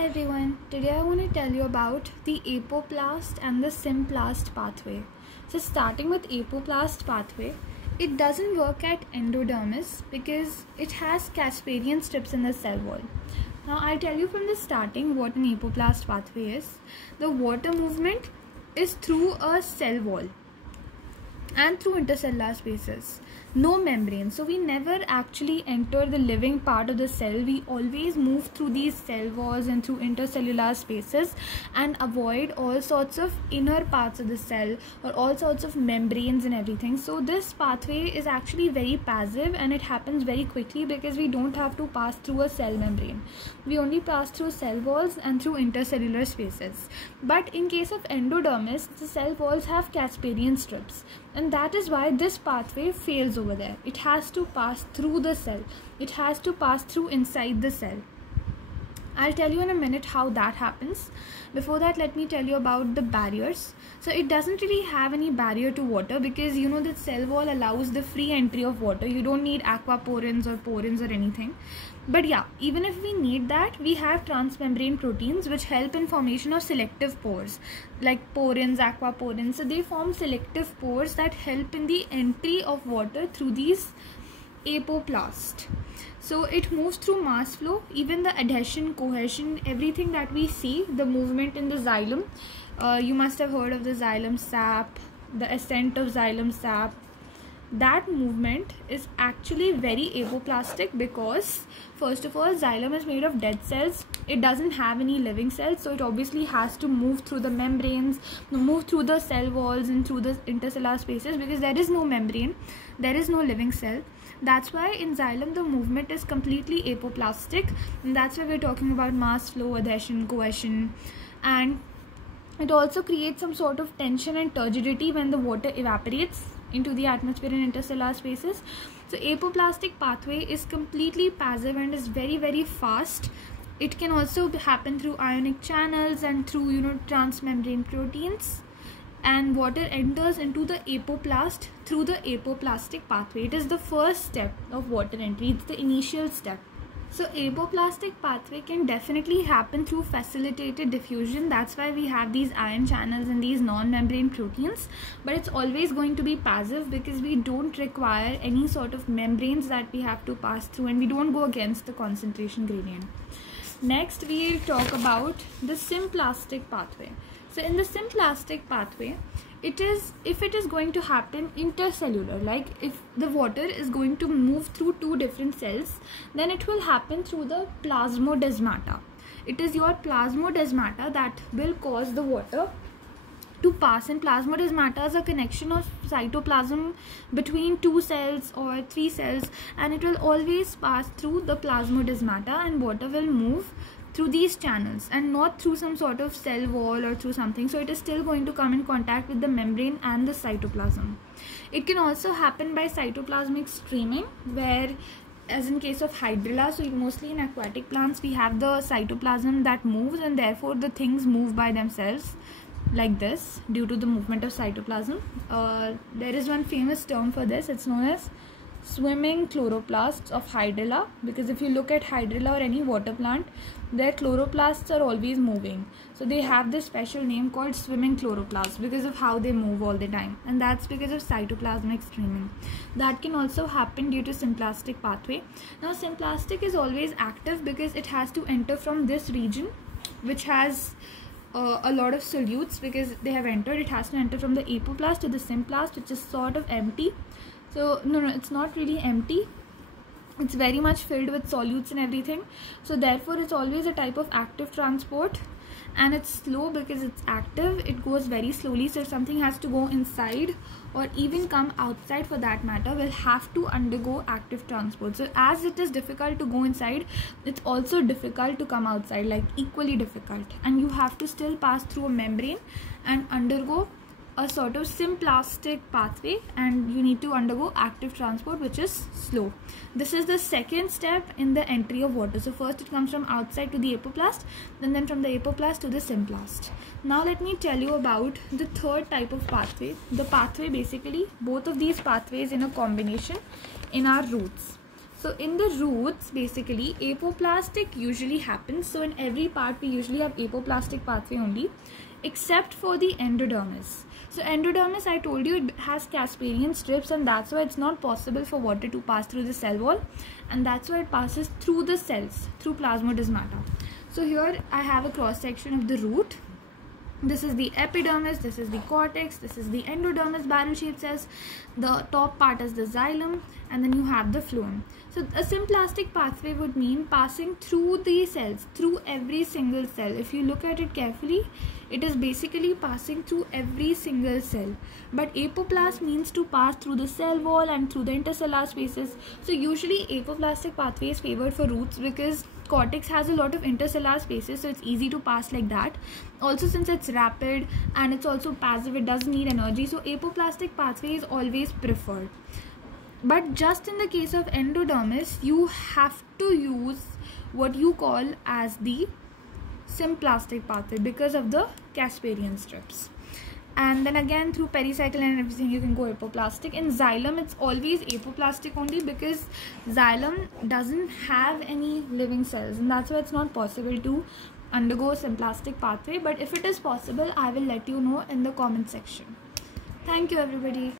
Hi everyone, today I want to tell you about the APOPLAST and the SYMPLAST pathway. So starting with APOPLAST pathway, it doesn't work at endodermis because it has Casparian strips in the cell wall. Now I'll tell you from the starting what an APOPLAST pathway is. The water movement is through a cell wall and through intercellular spaces. No membrane, so we never actually enter the living part of the cell. We always move through these cell walls and through intercellular spaces and avoid all sorts of inner parts of the cell or all sorts of membranes and everything. So this pathway is actually very passive and it happens very quickly because we don't have to pass through a cell membrane. We only pass through cell walls and through intercellular spaces. But in case of endodermis, the cell walls have Casparian strips, and that is why this pathway fails over there. It has to pass through the cell. It has to pass through inside the cell. I'll tell you in a minute how that happens. Before that, let me tell you about the barriers. So it doesn't really have any barrier to water because you know the cell wall allows the free entry of water. You don't need aquaporins or porins or anything. But yeah, even if we need that, we have transmembrane proteins which help in formation of selective pores like porins, aquaporins. So they form selective pores that help in the entry of water through these apoplast. So it moves through mass flow, even the adhesion, cohesion, everything that we see, the movement in the xylem. You must have heard of the xylem sap, the ascent of xylem sap. That movement is actually very apoplastic because first of all, xylem is made of dead cells. It doesn't have any living cells, so it obviously has to move through the membranes, move through the cell walls and through the intercellular spaces because there is no membrane, there is no living cell. That's why in xylem the movement is completely apoplastic, and that's why we're talking about mass flow, adhesion, cohesion, and it also creates some sort of tension and turgidity when the water evaporates into the atmosphere and intercellular spaces. So apoplastic pathway is completely passive and is very fast. It can also happen through ionic channels and through transmembrane proteins, and water enters into the apoplast through the apoplastic pathway. It is the first step of water entry. It's the initial step. So apoplastic pathway can definitely happen through facilitated diffusion. That's why we have these ion channels and these non-membrane proteins, but it's always going to be passive because we don't require any sort of membranes that we have to pass through, and we don't go against the concentration gradient. Next, we will talk about the symplastic pathway. So in the symplastic pathway, if it is going to happen intercellular, like if the water is going to move through two different cells, then it will happen through the plasmodesmata. It is your plasmodesmata that will cause the water to pass, and plasmodesmata is a connection of cytoplasm between two cells or three cells, and it will always pass through the plasmodesmata, and water will move through these channels and not through some sort of cell wall or through something. So it is still going to come in contact with the membrane and the cytoplasm. It can also happen by cytoplasmic streaming, where as in case of hydrilla, so mostly in aquatic plants we have the cytoplasm that moves, and therefore the things move by themselves like this due to the movement of cytoplasm. There is one famous term for this. It's known as swimming chloroplasts of hydrilla, because if you look at hydrilla or any water plant, their chloroplasts are always moving. So they have this special name called swimming chloroplasts because of how they move all the time, and that's because of cytoplasmic streaming. That can also happen due to symplastic pathway. Now symplastic is always active because it has to enter from this region which has a lot of solutes because they have entered. It has to enter from the apoplast to the symplast, which is sort of empty. So no, it's not really empty. It's very much filled with solutes and everything. So therefore it's always a type of active transport, and it's slow because it's active. It goes very slowly. So if something has to go inside or even come outside for that matter, will have to undergo active transport. So as it is difficult to go inside, it's also difficult to come outside, like equally difficult, and you have to still pass through a membrane and undergo a sort of symplastic pathway, and you need to undergo active transport, which is slow. This is the second step in the entry of water. So first it comes from outside to the apoplast, and then from the apoplast to the symplast. Now let me tell you about the third type of pathway. The pathway, basically both of these pathways in a combination in our roots. So in the roots, basically apoplastic usually happens. So in every part we usually have apoplastic pathway only, except for the endodermis. So endodermis, I told you, it has Casparian strips, and that's why it's not possible for water to pass through the cell wall, and that's why it passes through the cells, through plasmodesmata. So here I have a cross section of the root. This is the epidermis, this is the cortex, this is the endodermis, barrel-shaped cells. The top part is the xylem, and then you have the phloem. So a symplastic pathway would mean passing through the cells, through every single cell. If you look at it carefully, it is basically passing through every single cell. But apoplast means to pass through the cell wall and through the intercellular spaces. So usually apoplastic pathway is favored for roots because cortex has a lot of intercellular spaces, so it's easy to pass like that. Also, since it's rapid and it's also passive, it doesn't need energy, so apoplastic pathway is always preferred. But just in the case of endodermis, you have to use what you call as the symplastic pathway because of the Casparian strips. And then again, through pericycle and everything, you can go apoplastic. In xylem, it's always apoplastic only because xylem doesn't have any living cells, and that's why it's not possible to undergo symplastic pathway. But if it is possible, I will let you know in the comment section. Thank you, everybody.